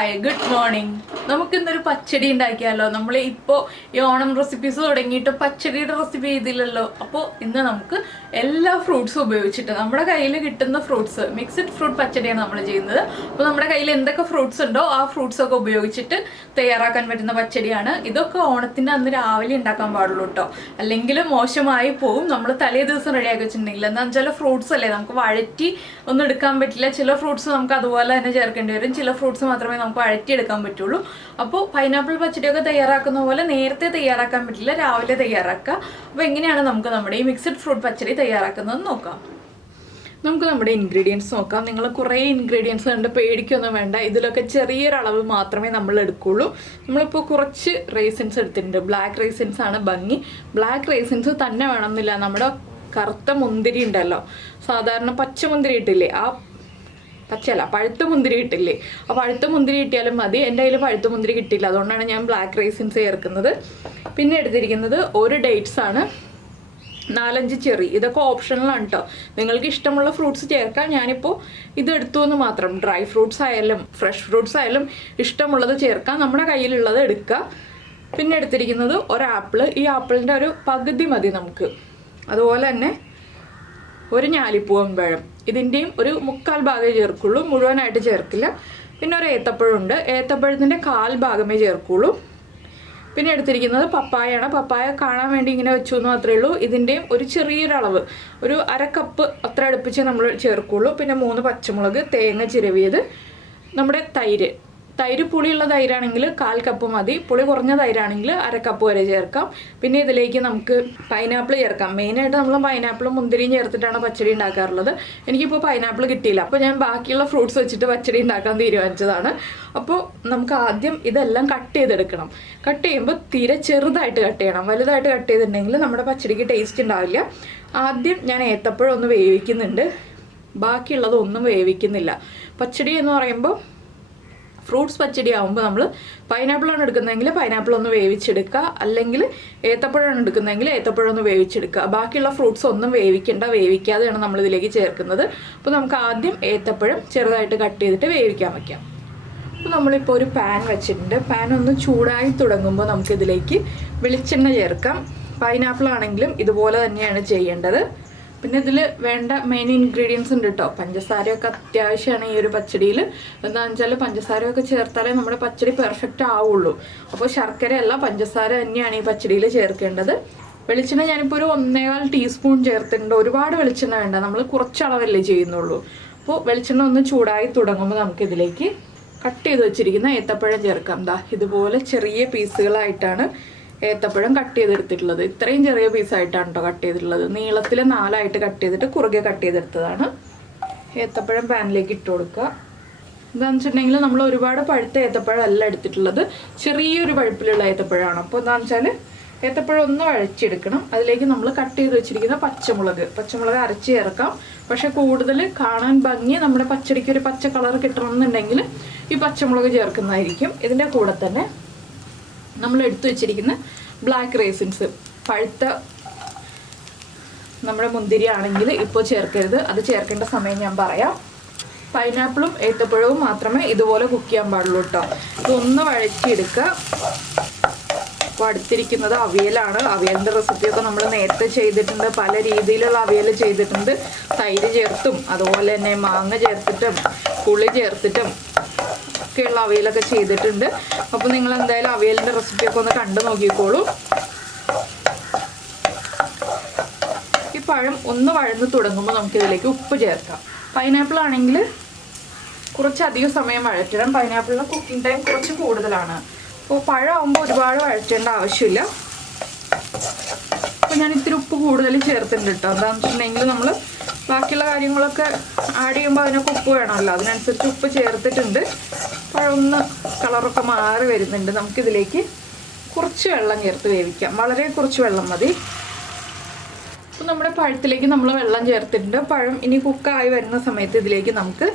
Hi good morning. നമുക്കിന്നൊരു പച്ചടി ഉണ്ടാക്കിയാലോ? നമ്മൾ ഇപ്പോൾ ഈ ഓണം റെസിപ്പീസ് തുടങ്ങിയിട്ട് പച്ചടിയുടെ റെസിപ്പി ചെയ്തില്ലല്ലോ. അപ്പോൾ ഇന്ന് നമുക്ക് എല്ലാ ഫ്രൂട്ട്സും ഉപയോഗിച്ചിട്ട് നമ്മുടെ കയ്യിൽ കിട്ടുന്ന ഫ്രൂട്ട്സ് മിക്സ്ഡ് ഫ്രൂട്ട് പച്ചടിയാണ് നമ്മൾ ചെയ്യുന്നത്. അപ്പോൾ നമ്മുടെ കയ്യിൽ എന്തൊക്കെ ഫ്രൂട്ട്സ് ഉണ്ടോ ആ ഫ്രൂട്ട്സ് ഒക്കെ ഉപയോഗിച്ചിട്ട് തയ്യാറാക്കാൻ പറ്റുന്ന പച്ചടിയാണ്. ഇതൊക്കെ ഓണത്തിൻ്റെ അന്ന് രാവിലെ ഉണ്ടാക്കാൻ പാടുള്ളൂ കേട്ടോ, അല്ലെങ്കിൽ മോശമായി പോവും. നമ്മൾ തലേ ദിവസം റെഡിയാക്കി വെച്ചിട്ടുണ്ടെങ്കിൽ എന്താണെന്ന് വെച്ചാൽ ഫ്രൂട്ട്സ് അല്ലേ, നമുക്ക് വഴറ്റി ഒന്നും എടുക്കാൻ പറ്റില്ല. ചില ഫ്രൂട്ട്സ് നമുക്ക് അതുപോലെ തന്നെ ചേർക്കേണ്ടി വരും, ചില ഫ്രൂട്ട്സ് മാത്രമേ നമുക്ക് വഴറ്റിയെടുക്കാൻ പറ്റുള്ളൂ. അപ്പോൾ പൈനാപ്പിൾ പച്ചടിയൊക്കെ തയ്യാറാക്കുന്ന പോലെ നേരത്തെ തയ്യാറാക്കാൻ പറ്റില്ല, രാവിലെ തയ്യാറാക്കുക. അപ്പോൾ എങ്ങനെയാണ് നമുക്ക് നമ്മുടെ ഈ മിക്സ്ഡ് ഫ്രൂട്ട് പച്ചടി തയ്യാറാക്കുന്നത് നോക്കാം. നമുക്ക് നമ്മുടെ ഇൻഗ്രീഡിയൻസ് നോക്കാം. നിങ്ങൾ കുറേ ഇൻഗ്രീഡിയൻസ് കണ്ട് പേടിക്കൊന്നും വേണ്ട. ഇതിലൊക്കെ ചെറിയൊരളവ് മാത്രമേ നമ്മൾ എടുക്കുകയുള്ളൂ. നമ്മളിപ്പോൾ കുറച്ച് റൈസിൻസ് എടുത്തിട്ടുണ്ട്. ബ്ലാക്ക് റൈസിൻസ് ആണ് ഭംഗി. ബ്ലാക്ക് റൈസിൻസ് തന്നെ വേണമെന്നില്ല. നമ്മുടെ കറുത്ത മുന്തിരി ഉണ്ടല്ലോ, സാധാരണ പച്ചമുന്തിരി ഇട്ടില്ലേ, ആ പച്ചയല്ല പഴുത്ത മുന്തിരി കിട്ടില്ലേ, ആ പഴുത്ത മുന്തിരി കിട്ടിയാലും മതി. എൻ്റെ കയ്യിൽ പഴുത്ത മുന്തിരി കിട്ടിയില്ല, അതുകൊണ്ടാണ് ഞാൻ ബ്ലാക്ക് റൈസിൻസ് ചേർക്കുന്നത്. പിന്നെ എടുത്തിരിക്കുന്നത് ഒരു ഡേറ്റ്സ് ആണ്, 4-5 ചെറി. ഇതൊക്കെ ഓപ്ഷണലാണ് കേട്ടോ, നിങ്ങൾക്ക് ഇഷ്ടമുള്ള ഫ്രൂട്ട്സ് ചേർക്കാം. ഞാനിപ്പോൾ ഇത് എടുത്തു എന്ന് മാത്രം. ഡ്രൈ ഫ്രൂട്ട്സ് ആയാലും ഫ്രഷ് ഫ്രൂട്ട്സ് ആയാലും ഇഷ്ടമുള്ളത് ചേർക്കാം, നമ്മുടെ കയ്യിലുള്ളത് എടുക്കുക. പിന്നെ എടുത്തിരിക്കുന്നത് ഒരു ആപ്പിൾ. ഈ ആപ്പിളിൻ്റെ ഒരു പകുതി മതി നമുക്ക്. അതുപോലെ തന്നെ ഒരു ഞാലിപ്പൂവൻ പഴം, ഇതിൻ്റെയും ഒരു 1/4 ഭാഗമേ ചേർക്കുള്ളൂ, മുഴുവനായിട്ട് ചേർക്കില്ല. പിന്നെ ഒരു ഏത്തപ്പഴമുണ്ട്, ഏത്തപ്പഴത്തിൻ്റെ 1/4 ഭാഗമേ ചേർക്കുള്ളൂ. പിന്നെ എടുത്തിരിക്കുന്നത് പപ്പായാണ്. പപ്പായ കാണാൻ വേണ്ടി ഇങ്ങനെ വെച്ചു എന്ന് മാത്രമേ ഉള്ളൂ. ഇതിൻ്റെയും ഒരു ചെറിയൊരളവ്, ഒരു 1/2 കപ്പ് അത്ര അടുപ്പിച്ച് നമ്മൾ ചേർക്കുള്ളൂ. പിന്നെ 3 പച്ചമുളക്, തേങ്ങ ചിരവിയത്, നമ്മുടെ തൈര്. തൈര് പുളിയുള്ള തൈരാണെങ്കിൽ 1/4 കപ്പ് മതി, പുളി കുറഞ്ഞ തൈരാണെങ്കിൽ 1/2 കപ്പ് വരെ ചേർക്കാം. പിന്നെ ഇതിലേക്ക് നമുക്ക് പൈനാപ്പിൾ ചേർക്കാം. മെയിനായിട്ട് നമ്മൾ പൈനാപ്പിളും മുന്തിരിയും ചേർത്തിട്ടാണ് പച്ചടി ഉണ്ടാക്കാറുള്ളത്. എനിക്കിപ്പോൾ പൈനാപ്പിൾ കിട്ടിയില്ല, അപ്പോൾ ഞാൻ ബാക്കിയുള്ള ഫ്രൂട്ട്സ് വെച്ചിട്ട് പച്ചടി ഉണ്ടാക്കാൻ തീരുമാനിച്ചതാണ്. അപ്പോൾ നമുക്ക് ആദ്യം ഇതെല്ലാം കട്ട് ചെയ്തെടുക്കണം. കട്ട് ചെയ്യുമ്പോൾ തീരെ ചെറുതായിട്ട് കട്ട് ചെയ്യണം. വലുതായിട്ട് കട്ട് ചെയ്തിട്ടുണ്ടെങ്കിൽ നമ്മുടെ പച്ചടിക്ക് ടേസ്റ്റ് ഉണ്ടാവില്ല. ആദ്യം ഞാൻ ഏത്തപ്പഴം ഒന്ന് വേവിക്കുന്നുണ്ട്, ബാക്കിയുള്ളതൊന്നും വേവിക്കുന്നില്ല. പച്ചടി എന്ന് പറയുമ്പോൾ ഫ്രൂട്ട്സ് പച്ചടി ആകുമ്പോൾ നമ്മൾ പൈനാപ്പിളാണ് എടുക്കുന്നതെങ്കിൽ പൈനാപ്പിൾ ഒന്ന് വേവിച്ചെടുക്കുക, അല്ലെങ്കിൽ ഏത്തപ്പഴമാണ് എടുക്കുന്നതെങ്കിൽ ഏത്തപ്പഴം ഒന്ന് വേവിച്ചെടുക്കുക. ബാക്കിയുള്ള ഫ്രൂട്ട്സ് ഒന്നും വേവിക്കേണ്ട, വേവിക്കാതെയാണ് നമ്മളിതിലേക്ക് ചേർക്കുന്നത്. അപ്പോൾ നമുക്ക് ആദ്യം ഏത്തപ്പഴം ചെറുതായിട്ട് കട്ട് ചെയ്തിട്ട് വേവിക്കാൻ വയ്ക്കാം. അപ്പോൾ നമ്മളിപ്പോൾ ഒരു പാൻ വെച്ചിട്ടുണ്ട്. പാൻ ഒന്ന് ചൂടായി തുടങ്ങുമ്പോൾ നമുക്കിതിലേക്ക് വെളിച്ചെണ്ണ ചേർക്കാം. പൈനാപ്പിൾ ആണെങ്കിലും ഇതുപോലെ തന്നെയാണ് ചെയ്യേണ്ടത്. പിന്നെ ഇതിൽ വേണ്ട മെയിൻ ഇൻഗ്രീഡിയൻസ് ഉണ്ട് കേട്ടോ. പഞ്ചസാരയൊക്കെ അത്യാവശ്യമാണ് ഈ ഒരു പച്ചടിയിൽ. എന്താണെന്ന് വെച്ചാൽ പഞ്ചസാരയൊക്കെ ചേർത്താലേ നമ്മുടെ പച്ചടി പെർഫെക്റ്റ് ആവുള്ളൂ. അപ്പോൾ ശർക്കരയല്ല, പഞ്ചസാര തന്നെയാണ് ഈ പച്ചടിയിൽ ചേർക്കേണ്ടത്. വെളിച്ചെണ്ണ ഞാനിപ്പോൾ ഒരു 1.25 ടീസ്പൂൺ ചേർത്തിട്ടുണ്ട്. ഒരുപാട് വെളിച്ചെണ്ണ വേണ്ട, നമ്മൾ കുറച്ചളവല്ലേ ചെയ്യുന്നുള്ളൂ. അപ്പോൾ വെളിച്ചെണ്ണ ഒന്ന് ചൂടായി തുടങ്ങുമ്പോൾ നമുക്കിതിലേക്ക് കട്ട് ചെയ്ത് വെച്ചിരിക്കുന്ന ഏത്തപ്പഴം ചേർക്കാം. ഇതുപോലെ ചെറിയ പീസുകളായിട്ടാണ് ഏത്തപ്പഴം കട്ട് ചെയ്തെടുത്തിട്ടുള്ളത്. ഇത്രയും ചെറിയ പീസായിട്ടാണ് കേട്ടോ കട്ട് ചെയ്തിട്ടുള്ളത്. നീളത്തിൽ 4 ആയിട്ട് കട്ട് ചെയ്തിട്ട് കുറുകെ കട്ട് ചെയ്തെടുത്തതാണ്. ഏത്തപ്പഴം പാനിലേക്ക് ഇട്ട് കൊടുക്കുക. എന്താണെന്ന് വെച്ചിട്ടുണ്ടെങ്കിൽ നമ്മൾ ഒരുപാട് പഴുത്ത ഏത്തപ്പഴം അല്ല എടുത്തിട്ടുള്ളത്, ചെറിയൊരു പഴുപ്പിലുള്ള ഏത്തപ്പഴമാണ്. അപ്പോൾ എന്താണെന്ന് വെച്ചാൽ ഏത്തപ്പഴം ഒന്ന് വഴച്ചെടുക്കണം. അതിലേക്ക് നമ്മൾ കട്ട് ചെയ്ത് വെച്ചിരിക്കുന്ന പച്ചമുളക് അരച്ച് ചേർക്കാം. പക്ഷെ കൂടുതൽ കാണാൻ ഭംഗി നമ്മുടെ പച്ചടിക്ക് ഒരു പച്ച കളർ കിട്ടണമെന്നുണ്ടെങ്കിൽ ഈ പച്ചമുളക് ചേർക്കുന്നതായിരിക്കും. ഇതിൻ്റെ കൂടെ തന്നെ നമ്മൾ എടുത്തു വെച്ചിരിക്കുന്ന ബ്ലാക്ക് റൈസിൻസ്, പഴുത്ത നമ്മുടെ മുന്തിരി ആണെങ്കിൽ ഇപ്പോൾ ചേർക്കരുത്, അത് ചേർക്കേണ്ട സമയം ഞാൻ പറയാം. പൈനാപ്പിളും ഏത്തപ്പഴവും മാത്രമേ ഇതുപോലെ കുക്ക് ചെയ്യാൻ പാടുള്ളൂ കേട്ടോ. ഇതൊന്ന് വഴറ്റിയെടുക്കുക. അപ്പോൾ അടുത്തിരിക്കുന്നത് അവിയലാണ്. അവിയലിൻ്റെ റെസിപ്പിയൊക്കെ നമ്മൾ നേരത്തെ ചെയ്തിട്ടുണ്ട്, പല രീതിയിലുള്ള അവിയൽ ചെയ്തിട്ടുണ്ട്. തൈര് ചേർത്തും അതുപോലെ തന്നെ മാങ്ങ ചേർത്തിട്ടും പുളി ചേർത്തിട്ടും ഒക്കെയുള്ള അവിയലൊക്കെ ചെയ്തിട്ടുണ്ട്. അപ്പോൾ നിങ്ങൾ എന്തായാലും അവിയലിൻ്റെ റെസിപ്പിയൊക്കെ ഒന്ന് കണ്ടു നോക്കിക്കോളൂ. ഈ പഴം ഒന്ന് വഴന്ന് തുടങ്ങുമ്പോൾ നമുക്കിതിലേക്ക് ഉപ്പ് ചേർക്കാം. പൈനാപ്പിൾ ആണെങ്കിൽ കുറച്ചധികം സമയം വഴറ്റണം. പൈനാപ്പിളിന് കുക്കിംഗ് ടൈം കുറച്ച് കൂടുതലാണ്. അപ്പോൾ പഴമാകുമ്പോൾ ഒരുപാട് വഴറ്റേണ്ട ആവശ്യമില്ല. അപ്പോൾ ഞാൻ ഇത്തിരി ഉപ്പ് കൂടുതൽ ചേർത്തിട്ടുണ്ട് കേട്ടോ. എന്താണെന്ന് വെച്ചിട്ടുണ്ടെങ്കിൽ നമ്മൾ ബാക്കിയുള്ള കാര്യങ്ങളൊക്കെ ആഡ് ചെയ്യുമ്പോൾ അതിനൊക്കെ ഉപ്പ് വേണമല്ലോ, അതിനനുസരിച്ച് ഉപ്പ് ചേർത്തിട്ടുണ്ട്. പഴം ഒന്ന് കളറൊക്കെ മാറി വരുന്നുണ്ട്. നമുക്കിതിലേക്ക് കുറച്ച് വെള്ളം ചേർത്ത് വേവിക്കാം, വളരെ കുറച്ച് വെള്ളം മതി. അപ്പോൾ നമ്മുടെ പഴത്തിലേക്ക് നമ്മൾ വെള്ളം ചേർത്തിട്ടുണ്ട്. പഴം ഇനി കുക്കായി വരുന്ന സമയത്ത് ഇതിലേക്ക് നമുക്ക്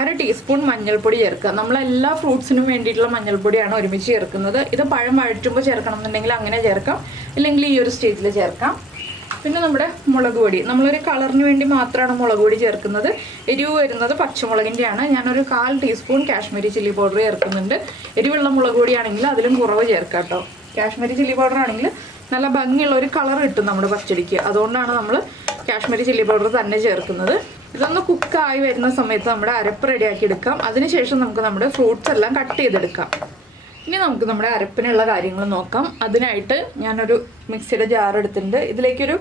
1/2 ടീസ്പൂൺ മഞ്ഞൾപ്പൊടി ചേർക്കുക. നമ്മളെല്ലാ ഫ്രൂട്ട്സിനും വേണ്ടിയിട്ടുള്ള മഞ്ഞൾപ്പൊടിയാണ് ഒരുമിച്ച് ചേർക്കുന്നത്. ഇത് പഴം വഴറ്റുമ്പോൾ ചേർക്കണം എന്നുണ്ടെങ്കിൽ അങ്ങനെ ചേർക്കാം, ഇല്ലെങ്കിൽ ഈ ഒരു സ്റ്റേജിൽ ചേർക്കാം. പിന്നെ നമ്മുടെ മുളക് പൊടി, നമ്മളൊരു കളറിന് വേണ്ടി മാത്രമാണ് മുളക് പൊടി ചേർക്കുന്നത്. എരിവ് വരുന്നത് പച്ചമുളകിൻ്റെയാണ്. ഞാനൊരു 1/4 ടീസ്പൂൺ കാശ്മീരി ചില്ലി പൗഡർ ചേർക്കുന്നുണ്ട്. എരിവുള്ള മുളക് പൊടിയാണെങ്കിൽ അതിലും കുറവ് ചേർക്കാം കേട്ടോ. കാശ്മീരി ചില്ലി പൗഡർ ആണെങ്കിൽ നല്ല ഭംഗിയുള്ള ഒരു കളർ കിട്ടും നമ്മുടെ പച്ചടിക്ക്. അതുകൊണ്ടാണ് നമ്മൾ കാശ്മീരി ചില്ലി പൗഡർ തന്നെ ചേർക്കുന്നത്. ഇതൊന്ന് കുക്കായി വരുന്ന സമയത്ത് നമ്മുടെ അരപ്പ് റെഡിയാക്കി എടുക്കാം. അതിനുശേഷം നമുക്ക് നമ്മുടെ ഫ്രൂട്ട്സ് എല്ലാം കട്ട് ചെയ്തെടുക്കാം. ഇനി നമുക്ക് നമ്മുടെ അരപ്പിനുള്ള കാര്യങ്ങൾ നോക്കാം. അതിനായിട്ട് ഞാനൊരു മിക്സിയുടെ ജാർ എടുത്തിട്ടുണ്ട്. ഇതിലേക്കൊരു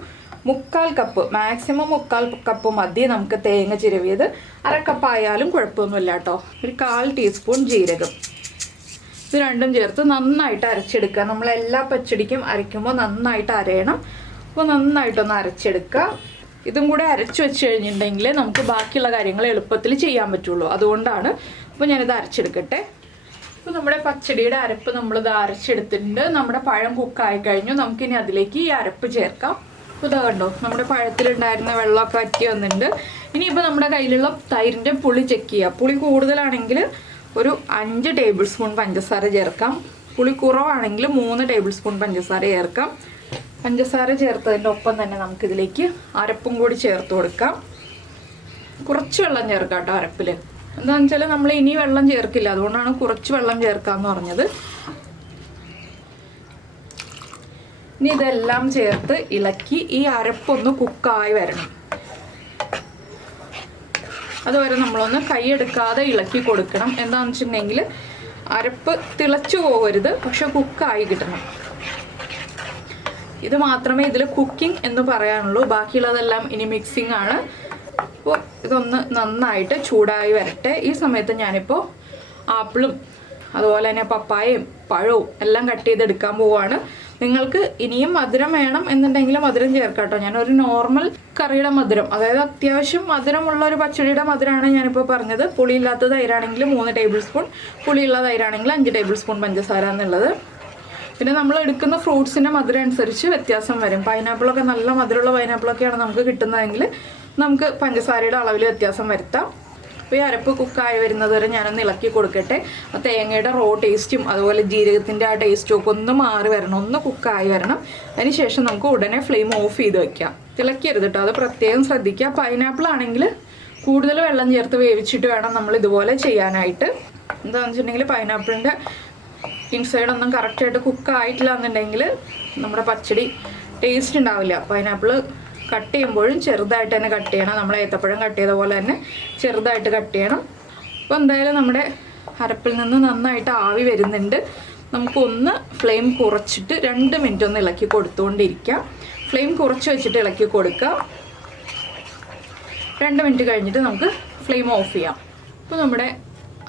3/4 കപ്പ്, മാക്സിമം 3/4 കപ്പ് മതി നമുക്ക് തേങ്ങ ചിരവിയത്. 1/2 കപ്പ് ആയാലും കുഴപ്പമൊന്നുമില്ല കേട്ടോ. ഒരു 1/4 ടീസ്പൂൺ ജീരകം, ഇത് രണ്ടും ചേർത്ത് നന്നായിട്ട് അരച്ചെടുക്കുക. നമ്മളെല്ലാ പച്ചടിക്കും അരയ്ക്കുമ്പോൾ നന്നായിട്ട് അരയണം. അപ്പോൾ നന്നായിട്ടൊന്ന് അരച്ചെടുക്കുക. ഇതും കൂടെ അരച്ചു വെച്ച് കഴിഞ്ഞിട്ടുണ്ടെങ്കിൽ നമുക്ക് ബാക്കിയുള്ള കാര്യങ്ങൾ എളുപ്പത്തിൽ ചെയ്യാൻ പറ്റുള്ളൂ. അതുകൊണ്ടാണ്. അപ്പോൾ ഞാനിത് അരച്ചെടുക്കട്ടെ. അപ്പോൾ നമ്മുടെ പച്ചടിയുടെ അരപ്പ് നമ്മളിത് അരച്ചെടുത്തിട്ടുണ്ട്. നമ്മുടെ പഴം കുക്കായി കഴിഞ്ഞു. നമുക്കിനി അതിലേക്ക് ഈ അരപ്പ് ചേർക്കാം. അപ്പോൾ ഇതാ കണ്ടോ, നമ്മുടെ പഴത്തിലുണ്ടായിരുന്ന വെള്ളമൊക്കെ വറ്റി വന്നിട്ടുണ്ട്. ഇനിയിപ്പോൾ നമ്മുടെ കയ്യിലുള്ള തൈരിൻ്റെ പുളി ചെക്ക് ചെയ്യുക. പുളി കൂടുതലാണെങ്കിൽ ഒരു 5 ടേബിൾ സ്പൂൺ പഞ്ചസാര ചേർക്കാം. പുളി കുറവാണെങ്കിൽ 3 ടേബിൾ സ്പൂൺ പഞ്ചസാര ചേർക്കാം. പഞ്ചസാര ചേർത്തതിൻ്റെ ഒപ്പം തന്നെ നമുക്കിതിലേക്ക് അരപ്പും കൂടി ചേർത്ത് കൊടുക്കാം. കുറച്ച് വെള്ളം ചേർക്കാം കേട്ടോ അരപ്പിൽ. എന്താണെന്ന് വെച്ചാൽ നമ്മൾ ഇനി വെള്ളം ചേർക്കില്ല, അതുകൊണ്ടാണ് കുറച്ച് വെള്ളം ചേർക്കാമെന്ന് പറഞ്ഞത്. ഇനി ഇതെല്ലാം ചേർത്ത് ഇളക്കി ഈ അരപ്പൊന്ന് കുക്കായി വരണം. അതുവരെ നമ്മളൊന്ന് കൈയെടുക്കാതെ ഇളക്കി കൊടുക്കണം. എന്താണെന്ന് വെച്ചിട്ടുണ്ടെങ്കിൽ അരപ്പ് തിളച്ചു പോകരുത്, പക്ഷെ കുക്കായി കിട്ടണം. ഇത് മാത്രമേ ഇതിൽ കുക്കിംഗ് എന്ന് പറയാനുള്ളൂ. ബാക്കിയുള്ളതെല്ലാം ഇനി മിക്സിംഗ് ആണ്. അപ്പോൾ ഇതൊന്ന് നന്നായിട്ട് ചൂടായി വരട്ടെ. ഈ സമയത്ത് ഞാനിപ്പോൾ ആപ്പിളും അതുപോലെ തന്നെ പപ്പായയും പഴവും എല്ലാം കട്ട് ചെയ്തെടുക്കാൻ പോവുകയാണ്. നിങ്ങൾക്ക് ഇനിയും മധുരം വേണം എന്നുണ്ടെങ്കിൽ മധുരം ചേർക്കാം കേട്ടോ. ഞാനൊരു നോർമൽ കറിയുടെ മധുരം, അതായത് അത്യാവശ്യം മധുരമുള്ള ഒരു പച്ചടിയുടെ മധുരമാണ് ഞാനിപ്പോൾ പറഞ്ഞത്. പുളിയില്ലാത്ത തൈരാണെങ്കിൽ 3 ടേബിൾ സ്പൂൺ, പുളിയുള്ള തൈരാണെങ്കിൽ 5 ടേബിൾ സ്പൂൺ പഞ്ചസാര എന്നുള്ളത്. പിന്നെ നമ്മൾ എടുക്കുന്ന ഫ്രൂട്ട്സിൻ്റെ മധുരം അനുസരിച്ച് വ്യത്യാസം വരും. പൈനാപ്പിളൊക്കെ നല്ല മധുരമുള്ള പൈനാപ്പിളൊക്കെയാണ് നമുക്ക് കിട്ടുന്നതെങ്കിൽ നമുക്ക് പഞ്ചസാരയുടെ അളവിൽ വ്യത്യാസം വരുത്താം. അപ്പോൾ ഈ അരപ്പ് കുക്കായി വരുന്നത് വരെ ഞാനൊന്ന് ഇളക്കി കൊടുക്കട്ടെ. ആ തേങ്ങയുടെ റോ ടേസ്റ്റും അതുപോലെ ജീരകത്തിൻ്റെ ആ ടേസ്റ്റും ഒക്കെ ഒന്ന് മാറി വരണം, ഒന്ന് കുക്കായി വരണം. അതിന് ശേഷം നമുക്ക് ഉടനെ ഫ്ലെയിം ഓഫ് ചെയ്ത് വയ്ക്കാം. തിളക്കരുത് കേട്ടോ, അത് പ്രത്യേകം ശ്രദ്ധിക്കുക. പൈനാപ്പിൾ ആണെങ്കിൽ കൂടുതൽ വെള്ളം ചേർത്ത് വേവിച്ചിട്ട് വേണം നമ്മൾ ഇതുപോലെ ചെയ്യാനായിട്ട്. എന്താണെന്ന് വെച്ചിട്ടുണ്ടെങ്കിൽ പൈനാപ്പിളിൻ്റെ ഇൻസൈഡൊന്നും കറക്റ്റായിട്ട് കുക്കായിട്ടില്ല എന്നുണ്ടെങ്കിൽ നമ്മുടെ പച്ചടി ടേസ്റ്റ് ഉണ്ടാവില്ല. പൈനാപ്പിൾ കട്ട് ചെയ്യുമ്പോഴും ചെറുതായിട്ട് തന്നെ കട്ട് ചെയ്യണം. നമ്മൾ ഏത്തപ്പഴം കട്ട് ചെയ്ത പോലെ തന്നെ ചെറുതായിട്ട് കട്ട് ചെയ്യണം. അപ്പോൾ എന്തായാലും നമ്മുടെ അരപ്പിൽ നിന്ന് നന്നായിട്ട് ആവി വരുന്നുണ്ട്. നമുക്കൊന്ന് ഫ്ലെയിം കുറച്ചിട്ട് 2 മിനിറ്റ് ഒന്ന് ഇളക്കി കൊടുത്തുകൊണ്ടിരിക്കാം. ഫ്ലെയിം കുറച്ച് വെച്ചിട്ട് ഇളക്കി കൊടുക്കുക. 2 മിനിറ്റ് കഴിഞ്ഞിട്ട് നമുക്ക് ഫ്ലെയിം ഓഫ് ചെയ്യാം. അപ്പോൾ നമ്മുടെ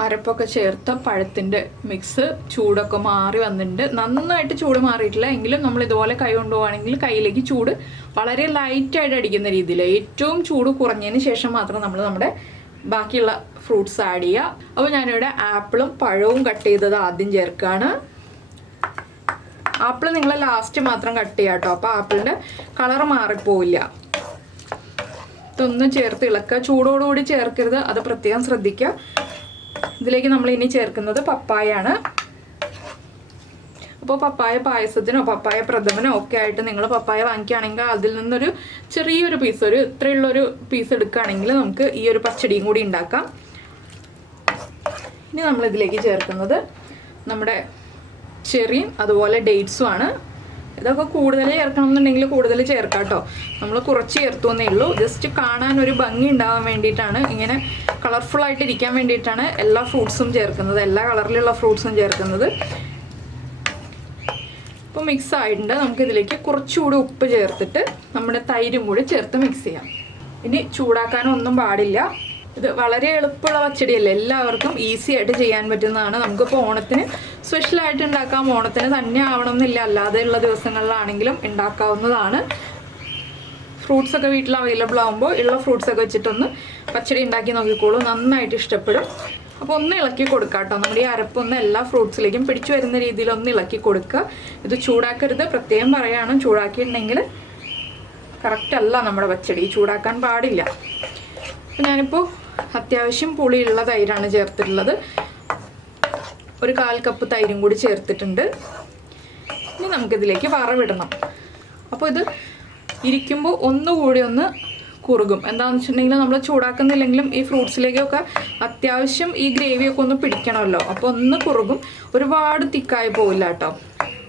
അരപ്പൊക്കെ ചേർത്ത പഴത്തിൻ്റെ മിക്സ് ചൂടൊക്കെ മാറി വന്നിട്ടുണ്ട്. നന്നായിട്ട് ചൂട് മാറിയിട്ടില്ല എങ്കിലും നമ്മൾ ഇതുപോലെ കൈ കൊണ്ടുപോവുകയാണെങ്കിൽ കയ്യിലേക്ക് ചൂട് വളരെ ലൈറ്റായിട്ട് അടിക്കുന്ന രീതിയിൽ, ഏറ്റവും ചൂട് കുറഞ്ഞതിന് ശേഷം മാത്രം നമ്മൾ നമ്മുടെ ബാക്കിയുള്ള ഫ്രൂട്ട്സ് ആഡ് ചെയ്യുക. അപ്പോൾ ഞാനിവിടെ ആപ്പിളും പഴവും കട്ട് ചെയ്തത് ആദ്യം ചേർക്കുകയാണ്. ആപ്പിൾ നിങ്ങൾ ലാസ്റ്റ് മാത്രം കട്ട് ചെയ്യുക കേട്ടോ. അപ്പോൾ ആപ്പിളിൻ്റെ കളർ മാറിപ്പോവില്ല. ഇതൊന്നും ചേർത്ത് ഇളക്കുക. ചൂടോടുകൂടി ചേർക്കരുത്, അത് പ്രത്യേകം ശ്രദ്ധിക്കുക. ഇതിലേക്ക് നമ്മൾ ഇനി ചേർക്കുന്നത് പപ്പായാണ്. അപ്പോൾ പപ്പായ പായസത്തിനോ പപ്പായ പ്രഥമനോ ഒക്കെ ആയിട്ട് നിങ്ങൾ പപ്പായ വാങ്ങിക്കുകയാണെങ്കിൽ അതിൽ നിന്നൊരു ചെറിയൊരു പീസ്, ഒരു ഇത്രയുള്ളൊരു പീസ് എടുക്കുകയാണെങ്കിൽ നമുക്ക് ഈ ഒരു പച്ചടിയും കൂടി ഉണ്ടാക്കാം. ഇനി നമ്മളിതിലേക്ക് ചേർക്കുന്നത് നമ്മുടെ ചെറിയും അതുപോലെ ഡേറ്റ്സും ആണ്. ഇതൊക്കെ കൂടുതൽ ചേർക്കണം എന്നുണ്ടെങ്കിൽ കൂടുതൽ ചേർക്കാം കേട്ടോ. നമ്മൾ കുറച്ച് ചേർത്തുവെന്നേ ഉള്ളൂ. ജസ്റ്റ് കാണാൻ ഒരു ഭംഗി ഉണ്ടാവാൻ വേണ്ടിയിട്ടാണ്, ഇങ്ങനെ കളർഫുൾ ആയിട്ട് ഇരിക്കാൻ വേണ്ടിയിട്ടാണ് എല്ലാ ഫ്രൂട്ട്സും ചേർക്കുന്നത്, എല്ലാ കളറിലുള്ള ഫ്രൂട്ട്സും ചേർക്കുന്നത്. ഇപ്പോൾ മിക്സ് ആയിട്ടുണ്ട്. നമുക്കിതിലേക്ക് കുറച്ചുകൂടി ഉപ്പ് ചേർത്തിട്ട് നമ്മുടെ തൈരും കൂടി ചേർത്ത് മിക്സ് ചെയ്യാം. ഇനി ചൂടാക്കാനൊന്നും പാടില്ല. ഇത് വളരെ എളുപ്പമുള്ള പച്ചടിയല്ലേ, എല്ലാവർക്കും ഈസി ആയിട്ട് ചെയ്യാൻ പറ്റുന്നതാണ്. നമുക്കിപ്പോൾ ഓണത്തിന് സ്പെഷ്യലായിട്ട് ഉണ്ടാക്കാം. ഓണത്തിന് തന്നെ ആവണം എന്നില്ല, അല്ലാതെയുള്ള ദിവസങ്ങളിലാണെങ്കിലും ഉണ്ടാക്കാവുന്നതാണ്. ഫ്രൂട്ട്സൊക്കെ വീട്ടിൽ അവൈലബിൾ ആകുമ്പോൾ ഉള്ള ഫ്രൂട്ട്സൊക്കെ വെച്ചിട്ടൊന്ന് പച്ചടി ഉണ്ടാക്കി നോക്കിക്കോളൂ, നന്നായിട്ട് ഇഷ്ടപ്പെടും. അപ്പോൾ ഒന്ന് ഇളക്കി കൊടുക്കുക കേട്ടോ. നമ്മുടെ ഈ അരപ്പൊന്ന് എല്ലാ ഫ്രൂട്ട്സിലേക്കും പിടിച്ചു വരുന്ന രീതിയിൽ ഒന്ന് ഇളക്കി കൊടുക്കുക. ഇത് ചൂടാക്കരുത്, പ്രത്യേകം പറയുകയാണ്. ചൂടാക്കിയിട്ടുണ്ടെങ്കിൽ കറക്റ്റ് അല്ല നമ്മുടെ പച്ചടി, ചൂടാക്കാൻ പാടില്ല. അപ്പോൾ ഞാനിപ്പോൾ അത്യാവശ്യം പുളിയുള്ള തൈരാണ് ചേർത്തിട്ടുള്ളത്. ഒരു 1/4 കപ്പ് തൈരും കൂടി ചേർത്തിട്ടുണ്ട്. ഇനി നമുക്കിതിലേക്ക് വറവിടണം. അപ്പോൾ ഇത് ഇരിക്കുമ്പോൾ ഒന്നുകൂടി ഒന്ന് കുറുകും. എന്താണെന്ന് വെച്ചിട്ടുണ്ടെങ്കിൽ നമ്മൾ ചൂടാക്കുന്നില്ലെങ്കിലും ഈ ഫ്രൂട്ട്സിലേക്കൊക്കെ അത്യാവശ്യം ഈ ഗ്രേവിയൊക്കെ ഒന്ന് പിടിക്കണമല്ലോ. അപ്പോൾ ഒന്ന് കുറുകും. ഒരുപാട് തിക്കായി പോവില്ല കേട്ടോ.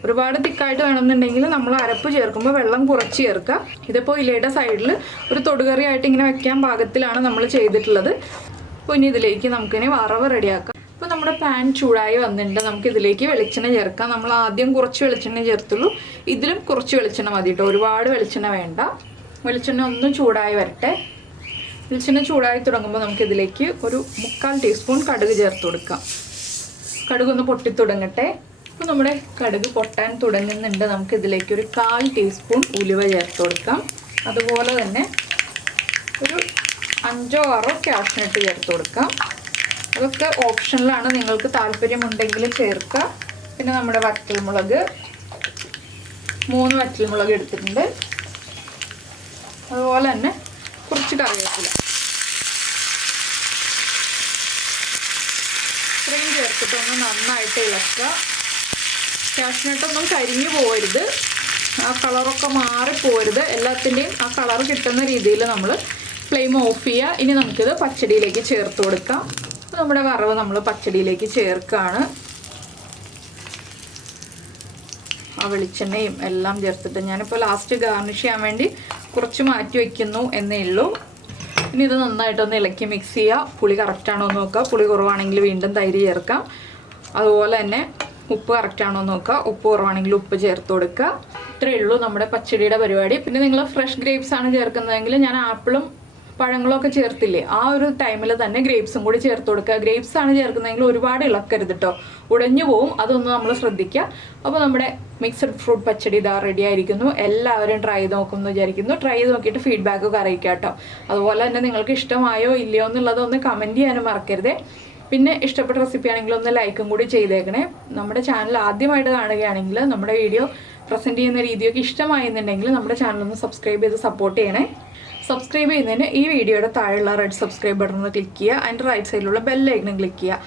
ഒരുപാട് തിക്കായിട്ട് വേണമെന്നുണ്ടെങ്കിൽ നമ്മൾ അരപ്പ് ചേർക്കുമ്പോൾ വെള്ളം കുറച്ച് ചേർക്കുക. ഇതിപ്പോൾ ഇലയുടെ സൈഡിൽ ഒരു തൊടുകറിയായിട്ട് ഇങ്ങനെ വെക്കാൻ പാകത്തിലാണ് നമ്മൾ ചെയ്തിട്ടുള്ളത്. അപ്പോൾ ഇനി ഇതിലേക്ക് നമുക്കിനി വറവ് റെഡിയാക്കാം. അപ്പോൾ നമ്മുടെ പാൻ ചൂടായി വന്നിട്ടുണ്ട്. നമുക്കിതിലേക്ക് വെളിച്ചെണ്ണ ചേർക്കാം. നമ്മൾ ആദ്യം കുറച്ച് വെളിച്ചെണ്ണ ചേർത്തുള്ളൂ. ഇതിലും കുറച്ച് വെളിച്ചെണ്ണ മതി കേട്ടോ, ഒരുപാട് വെളിച്ചെണ്ണ വേണ്ട. വെളിച്ചെണ്ണ ഒന്ന് ചൂടായി വരട്ടെ. വെളിച്ചെണ്ണ ചൂടായി തുടങ്ങുമ്പോൾ നമുക്കിതിലേക്ക് ഒരു 3/4 ടീസ്പൂൺ കടുക് ചേർത്ത് കൊടുക്കാം. കടുകൊന്ന് പൊട്ടി തുടങ്ങട്ടെ. അപ്പോൾ നമ്മുടെ കടുക് പൊട്ടാൻ തുടങ്ങുന്നുണ്ട്. നമുക്കിതിലേക്ക് ഒരു 1/4 ടീസ്പൂൺ ഉലുവ ചേർത്ത് കൊടുക്കാം. അതുപോലെ തന്നെ ഒരു 5 or 6 കാഷ്നട്ട് ചേർത്ത് കൊടുക്കാം. അതൊക്കെ ഓപ്ഷനിലാണ്, നിങ്ങൾക്ക് താല്പര്യമുണ്ടെങ്കിൽ ചേർക്കുക. പിന്നെ നമ്മുടെ വറ്റൽമുളക് 3 വറ്റൽമുളക് എടുത്തിട്ടുണ്ട്. അതുപോലെ തന്നെ കുറച്ച് കറിവേപ്പില ഇത്രയും ചേർത്തിട്ടൊന്ന് നന്നായിട്ട് ഇളക്കുക. കാഷ്നട്ടൊന്നും കരിഞ്ഞു പോകരുത്, ആ കളറൊക്കെ മാറിപ്പോകരുത്. എല്ലാത്തിൻ്റെയും ആ കളർ കിട്ടുന്ന രീതിയിൽ നമ്മൾ ഫ്ലെയിം ഓഫ് ചെയ്യുക. ഇനി നമുക്കിത് പച്ചടിയിലേക്ക് ചേർത്ത് കൊടുക്കാം. നമ്മുടെ വറവ് നമ്മൾ പച്ചടിയിലേക്ക് ചേർക്കുകയാണ്. ആ വെളിച്ചെണ്ണയും എല്ലാം ചേർത്തിട്ട് ഞാനിപ്പോൾ ലാസ്റ്റ് ഗാർണിഷ് ചെയ്യാൻ വേണ്ടി കുറച്ച് മാറ്റി വയ്ക്കുന്നു എന്നേ ഉള്ളൂ. ഇനി ഇത് നന്നായിട്ടൊന്ന് ഇളക്കി മിക്സ് ചെയ്യുക. പുളി കറക്റ്റാണോ എന്ന് നോക്കുക. പുളി കുറവാണെങ്കിൽ വീണ്ടും തൈര് ചേർക്കാം. അതുപോലെ തന്നെ ഉപ്പ് കറക്റ്റാണോ എന്ന് നോക്കുക. ഉപ്പ് കുറവാണെങ്കിൽ ഉപ്പ് ചേർത്ത് കൊടുക്കുക. ഇത്രയേ ഉള്ളൂ നമ്മുടെ പച്ചടിയുടെ പരിപാടി. പിന്നെ നിങ്ങൾ ഫ്രഷ് ഗ്രേപ്സ് ആണ് ചേർക്കുന്നതെങ്കിൽ ഞാൻ ആപ്പിളും പഴങ്ങളൊക്കെ ചേർത്തില്ലേ, ആ ഒരു ടൈമിൽ തന്നെ ഗ്രേപ്സും കൂടി ചേർത്ത് കൊടുക്കുക. ഗ്രേപ്സ് ആണ് ചേർക്കുന്നതെങ്കിൽ ഒരുപാട് ഇളക്കരുത് കേട്ടോ, ഉടഞ്ഞു പോവും. അതൊന്ന് നമ്മൾ ശ്രദ്ധിക്കുക. അപ്പോൾ നമ്മുടെ മിക്സഡ് ഫ്രൂട്ട് പച്ചടി ഇതാ റെഡി ആയിരിക്കുന്നു. എല്ലാവരും ട്രൈ ചെയ്ത് നോക്കുമെന്ന് വിചാരിക്കുന്നു. ട്രൈ ചെയ്ത് നോക്കിയിട്ട് ഫീഡ്ബാക്കൊക്കെ അറിയിക്കുക കേട്ടോ. അതുപോലെ തന്നെ നിങ്ങൾക്ക് ഇഷ്ടമായോ ഇല്ലയോ എന്നുള്ളതൊന്ന് കമൻറ്റ് ചെയ്യാനും മറക്കരുതേ. പിന്നെ ഇഷ്ടപ്പെട്ട റെസിപ്പി ആണെങ്കിൽ ഒന്ന് ലൈക്കും കൂടി ചെയ്തേക്കണേ. നമ്മുടെ ചാനൽ ആദ്യമായിട്ട് കാണുകയാണെങ്കിൽ നമ്മുടെ വീഡിയോ പ്രസൻറ്റ് ചെയ്യുന്ന രീതിയൊക്കെ ഇഷ്ടമായെന്നുണ്ടെങ്കിൽ നമ്മുടെ ചാനലൊന്ന് സബ്സ്ക്രൈബ് ചെയ്ത് സപ്പോർട്ട് ചെയ്യണേ. സബ്സ്ക്രൈബ് ചെയ്യുന്നതിന് ഈ വീഡിയോയുടെ താഴെയുള്ള റെഡ് സബ്സ്ക്രൈബ് ബട്ടൺ ഒന്ന് ക്ലിക്ക് ചെയ്യുക. അതിൻ്റെ റൈറ്റ് സൈഡിലുള്ള ബെല്ലൈക്കൺ ക്ലിക്ക് ചെയ്യുക.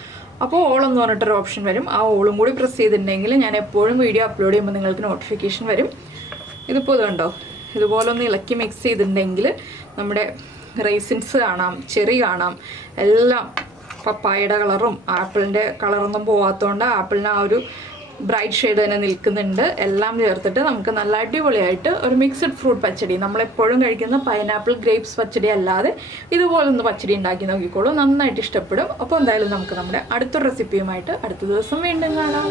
അപ്പോൾ ഓൾ എന്ന് പറഞ്ഞിട്ടൊരു ഓപ്ഷൻ വരും. ആ ഓളും കൂടി പ്രസ് ചെയ്തിട്ടുണ്ടെങ്കിൽ ഞാൻ എപ്പോഴും വീഡിയോ അപ്ലോഡ് ചെയ്യുമ്പോൾ നിങ്ങൾക്ക് നോട്ടിഫിക്കേഷൻ വരും. ഇതിപ്പോൾ ഇതുണ്ടോ, ഇതുപോലെ ഒന്ന് ഇളക്കി മിക്സ് ചെയ്തിട്ടുണ്ടെങ്കിൽ നമ്മുടെ റൈസിൻസ് കാണാം, ചെറി കാണാം, എല്ലാം പപ്പായയുടെ കളറും ആപ്പിളിൻ്റെ കളറൊന്നും പോകാത്തതുകൊണ്ട് ആപ്പിളിന് ആ ഒരു ബ്രൈറ്റ് ഷെയ്ഡ് തന്നെ നിൽക്കുന്നുണ്ട്. എല്ലാം ചേർത്തിട്ട് നമുക്ക് നല്ല അടിപൊളിയായിട്ട് ഒരു മിക്സഡ് ഫ്രൂട്ട് പച്ചടി, നമ്മളെപ്പോഴും കഴിക്കുന്ന പൈനാപ്പിൾ ഗ്രേപ്സ് പച്ചടി അല്ലാതെ ഇതുപോലൊന്ന് പച്ചടി ഉണ്ടാക്കി നോക്കിക്കോളൂ, നന്നായിട്ട് ഇഷ്ടപ്പെടും. അപ്പോൾ എന്തായാലും നമുക്ക് നമ്മുടെ അടുത്തൊരു റെസിപ്പിയുമായിട്ട് അടുത്ത ദിവസം വീണ്ടും കാണാം.